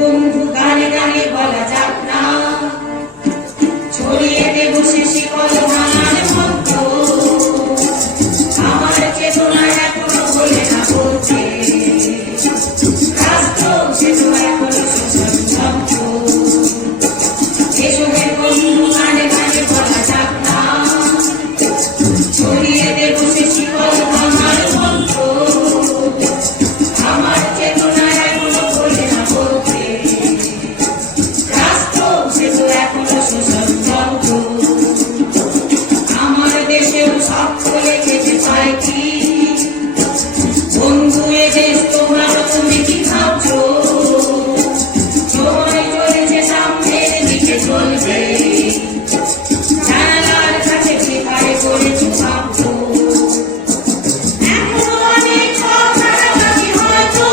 বন্ধু গানে গানে বলা যাক না, ছড়িয়ে দেব সে শিকল ভাঙার মন্ত্র। আমার চেতনা এখনো বলে না বলছে, রাষ্ট্র চেতনা এখনো শোষণ যন্ত্র। এসবের বন্ধু গানে গানে বলা যাক না, ছড়িয়ে দেব সে শিকল ভাঙার মন্ত্র। আমার চেতনা এখনো বলে না বলছে, রাষ্ট্র চেতনা এখনো শোষণ যন্ত্র। আমার দেশেও সকলে খেতে চায় কি বন্ধু, এ দেশ তোমার তুমি কি ভাবছো? সময় চলেছে সামনের দিকে চলবে, জানালার কাছে ফিকায় করেছো ভাবছো। এখনো অনেক কথা বাকি হয়তো,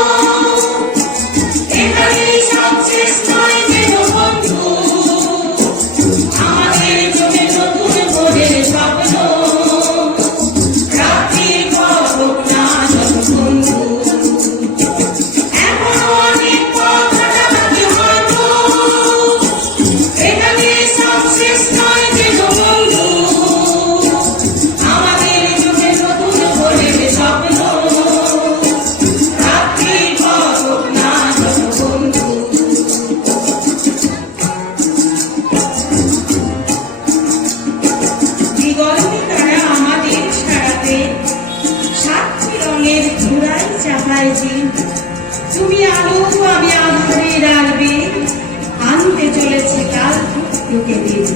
এখানেই সব শেষ নয় যেন বন্ধু। আমাদের চোখে নতুন ভোরের স্বপ্ন, রাত্রির পর হোক না যত বন্ধু। এখনো অনেক কথা বাকি হয়তো, এখানেই সব শেষ নয় যেন বন্ধু। আমাদের চোখে নতুন ভোরের স্বপ্ন, রাত্রির পর হোক না যত বন্ধু। বিগর্মী তারা আমাদের সারাতে সাতটি রঙের ঘোড়াই চাপায় যে, তুমি আলো আমি আধারের আড়বে, আনতে চলেছে কাল টুকে দিন।